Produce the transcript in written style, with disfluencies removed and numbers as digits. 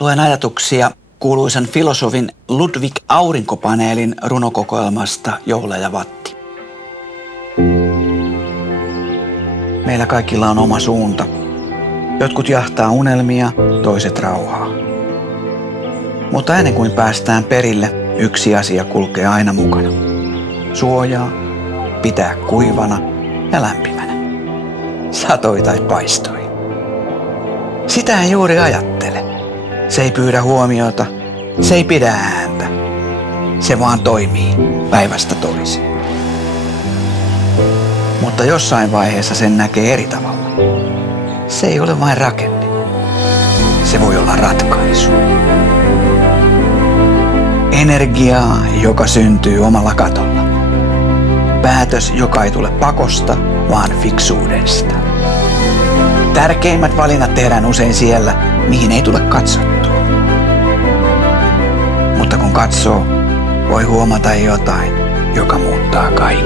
Luen ajatuksia kuuluisan filosofin Ludwig Aurinkopaneelin runokokoelmasta Joula ja Vatti. Meillä kaikilla on oma suunta. Jotkut jahtaa unelmia, toiset rauhaa. Mutta ennen kuin päästään perille, yksi asia kulkee aina mukana. Suojaa, pitää kuivana ja lämpimänä. Satoi tai paistoi. Sitä en juuri ajattele. Se ei pyydä huomiota, se ei pidä ääntä. Se vaan toimii päivästä toiseen. Mutta jossain vaiheessa sen näkee eri tavalla. Se ei ole vain rakenne. Se voi olla ratkaisu. Energiaa, joka syntyy omalla katolla. Päätös, joka ei tule pakosta, vaan fiksuudesta. Tärkeimmät valinnat tehdään usein siellä, mihin ei tule katsottua. Mutta kun katsoo, voi huomata jotain, joka muuttaa kaiken.